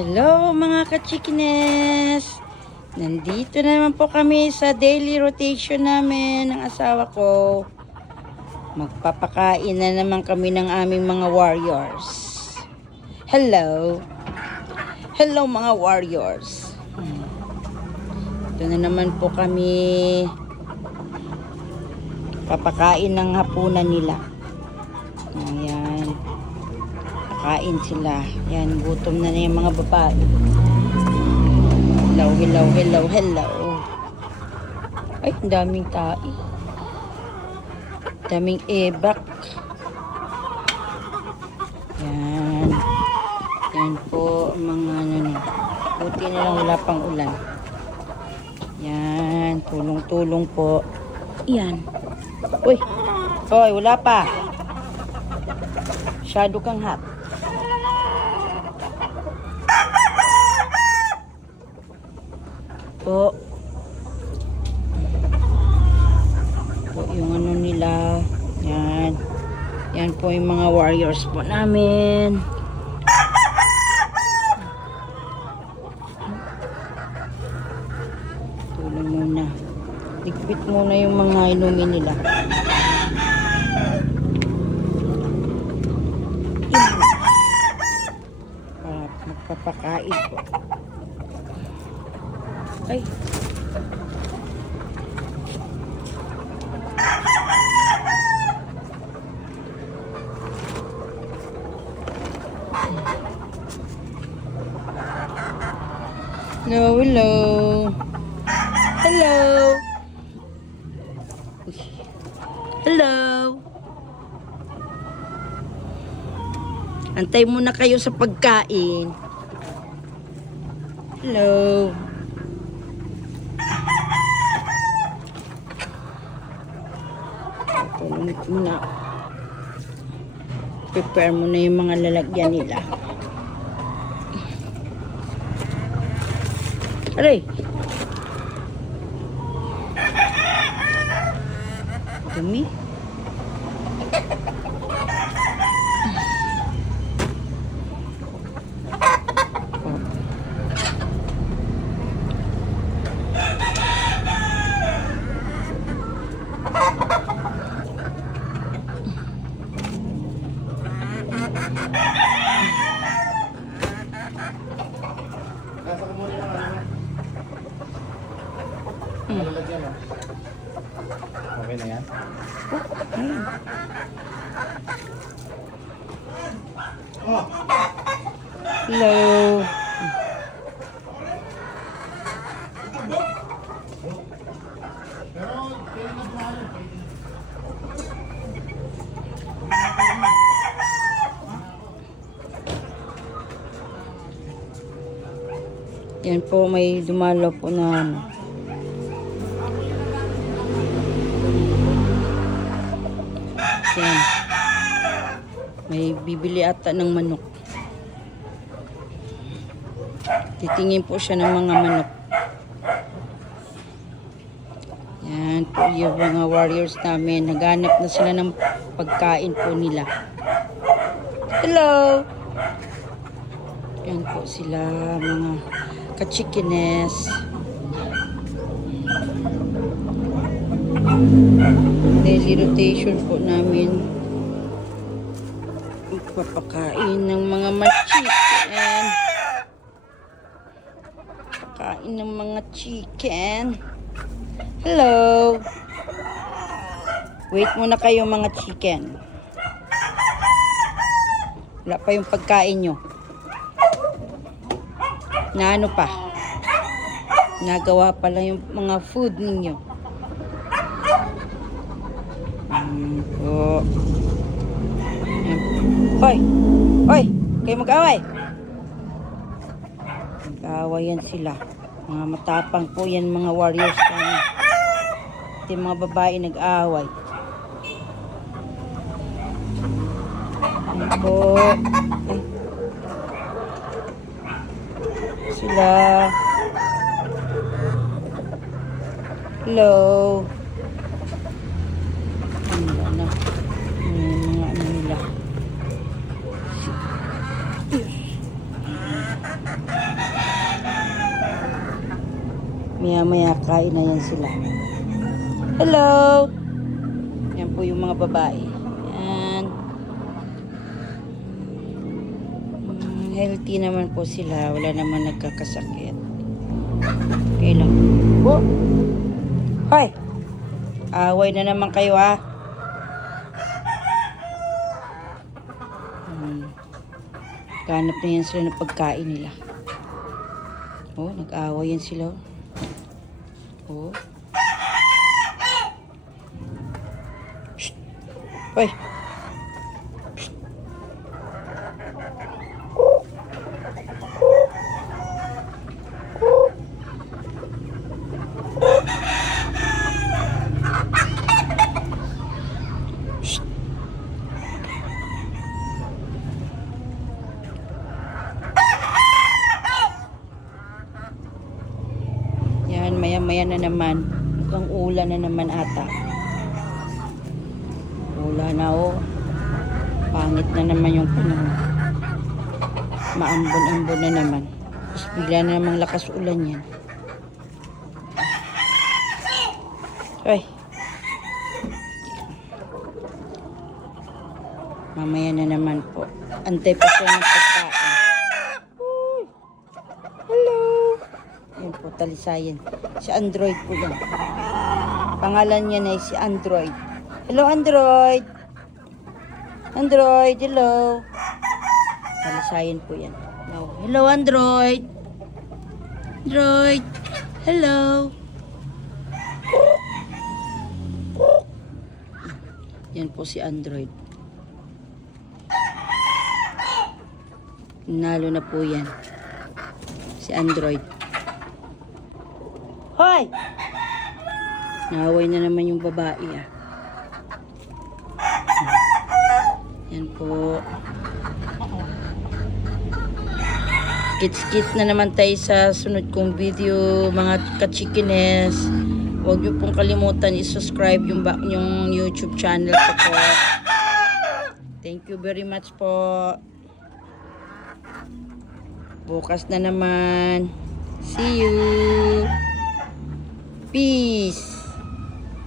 Hello mga ka-chikines! Nandito na naman po kami sa daily rotation namin ng asawa ko. Magpapakain na naman kami ng aming mga warriors. Hello! Hello mga warriors! Ito na naman po kami papakain ng hapunan nila. Ayan. Kain sila. Yan, gutom na yung mga babae. Hello, hello, hello, hello. Ay, ang daming tae. Daming ebak. Yan. Yan po, mga ano. Buti na lang wala pang ulan. Yan, tulong-tulong po. Yan. Uy, oy, wala pa. Shadow kang hot. Po yung ano nila, yan po yung mga warriors po namin. Tulong muna, ligpit muna yung mga inumin nila. Para magpapakain po. Ay. Hello, hello. Hello. Hello. Antay muna kayo sa pagkain. Hello. Tulungan muna. Prepare mo na yung mga lalagyan nila. Aray! Dumi. Okay na yan? Hello. Yan po, may dumalo po na ano. Yan. May bibili ata ng manok. Titingin po siya ng mga manok. Yan po yung mga warriors namin. Naghanap na sila ng pagkain po nila. Hello! Yan po sila mga ka-chikines. Daily rotation po namin. Papakain ng mga chicken. Pakain ng mga chicken. Hello. Wait muna kayo mga chicken. Wala pa yung pagkain nyo. Na ano pa? Nagawa pa lang yung mga food ninyo. Po. Hoy! Hoy! Kayo mag-away! Mag-away yan sila. Mga matapang po yan mga warriors kami. Ito yung mga babae nag-away. Ano po? Ay. Sila. Hello. Ano na? Mga ano nila. Maya-maya kain na yan sila. Hello! Yan po yung mga babae. Yan. Healthy naman po sila. Wala naman nagkakasakit. Okay lang. Oh! Hoy! Away na naman kayo ha. Ganap na yan sila ng pagkain nila. Oh, nag-away yan sila. Oh. Shh. Hoy! Shh. Shh. Yan, maya-maya na naman. Mukhang ulan na naman ata. Ulan na oh. Pangit na naman yung panahon. Maambon-ambon na naman. Tapos bigla na namang lakas ulan yan. Ay. Mamaya na naman po. Antay pa siya ng pagkain. Uy. Hello. Yan po, talisayan. Si Android po yan. Pangalan niya na si Android. Hello, Android. Android, hello. Talisayan po yan. No. Hello, Android. Android. Hello. Yan po si Android. Nalo na po yan. Si Android. Hoy! Naaway na naman yung babae ah. Yan po. Kits-kits na naman tayo sa sunod kong video, mga kachikines. Huwag niyo pong kalimutan i-subscribe yung YouTube channel ko po. Thank you very much po. Bukas na naman. See you. Peace.